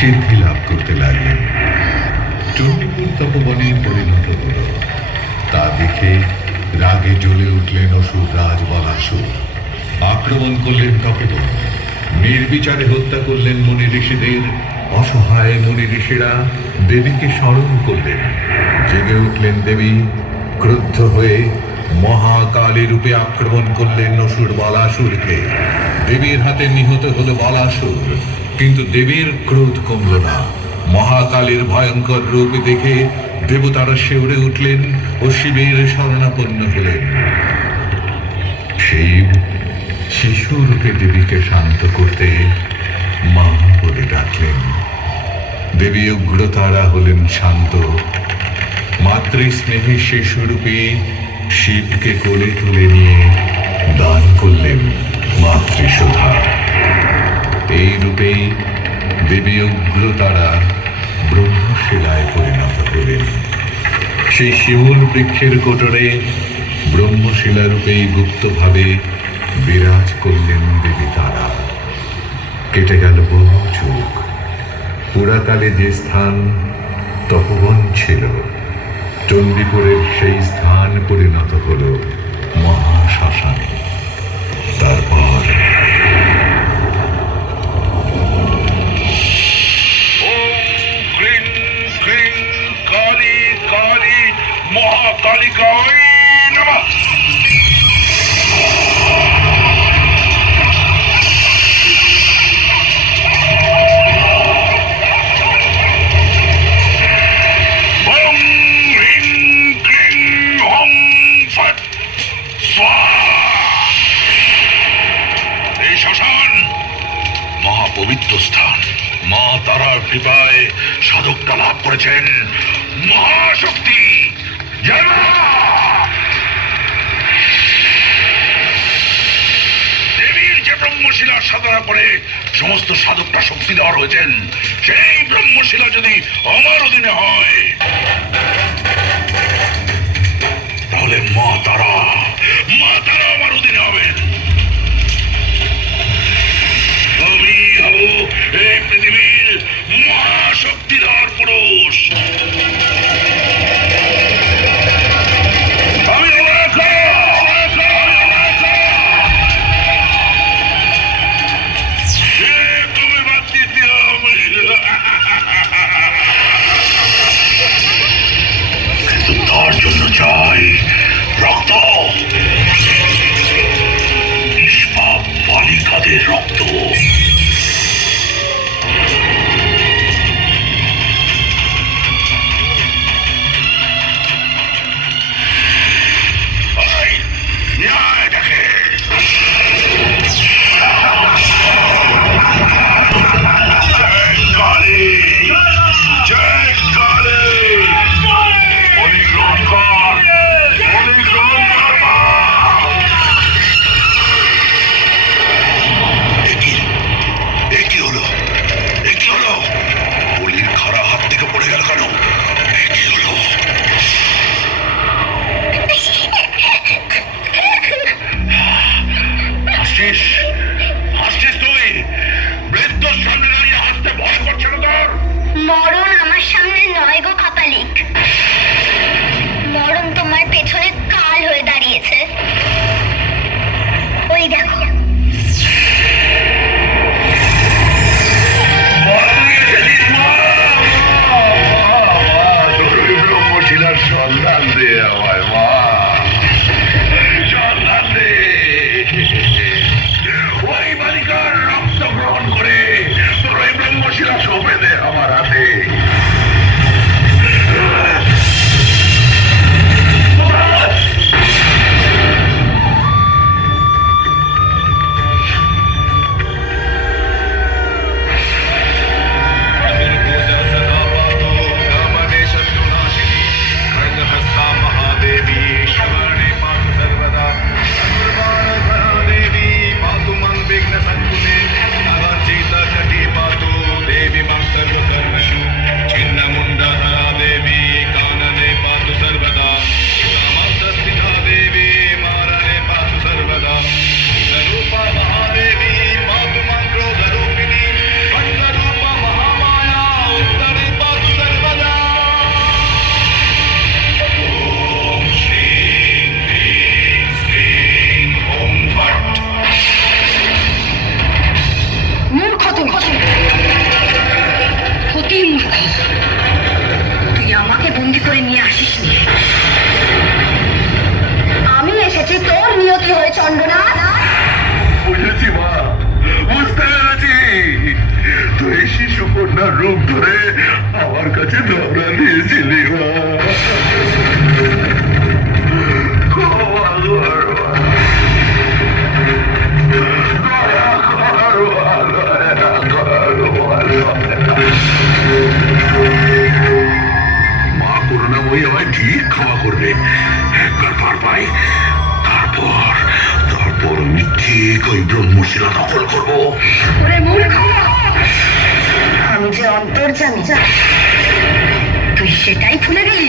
সিদ্ধি লাভ করতে লাগলেন। চণ্ডীপুর তপবনে পরিণত হল। তা দেখে রাগে জ্বলে উঠলেন অসুর রাজ বলাসুর আক্রমণ করলেন তপবন। নির্বিচারে হত্যা করলেন মুনি ঋষিদের। অসহায় মুনি ঋষিরা দেবীকে স্মরণ করলেন। জেগে উঠলেন দেবী, ক্রুদ্ধ হয়ে মহাকালী রূপে আক্রমণ করলেন অসুর বলাসুরকে। দেবীর হাতে নিহত হলো বলাসুর। কিন্তু দেবীর ক্রোধ কমল না। মহাকালীর ভয়ঙ্কর রূপ দেখে দেবতারা শিউরে উঠলেন ও শিবের শরণাপন্ন হলেন। শিব শিশুরূপে দেবীকে শান্ত করতে মা বলে ডাকলেন। দেবী উগ্রতারা হলেন শান্ত। মাতৃস্নেহী শিশুরূপে শিবকে কোলে তুলে নিয়ে দান করলেন মাতৃসুধা এই রূপেই দেবী উগ্রতারা ব্রহ্মশিলায় পরিণত হলেন সেই শিমুল বৃক্ষের কোটরে ব্রহ্মশিলা রূপেই গুপ্তভাবে বিরাজ করলেন দেবী তারা। কেটে গেল বহু যুগ। পুরাকালে যে স্থান তপবন ছিল, চণ্ডীপুরের সেই স্থান পরিণত হল মহাশ্মশানে। করেছেন মহাশক্তি দেবীর যে ব্রহ্মশিলা সাধনা করে সমস্ত সাধকটা শক্তি দেওয়া রয়েছেন, সেই ব্রহ্মশিলা যদি আমার অধীনে হয় 干爹啊外 এই মূর্তি তুই আমাকে বন্দি করে নিয়ে আসিস নি আমি এসেছি, তোর নিয়তি হয়ে চন্দ্রনা বুঝেছি, মা। বুঝতে পেরেছি। তুই শিশু কন্যার রূপ ধরে আমার কাছে ধরা নিয়েছিলি মা। করলে একবার পার পাই তারপর তারপর আমি ঠিক ওই ব্রহ্মশিলা দখল করব। আমি যে অন্তর্জামি তুই সেটাই ভুলে গেলি?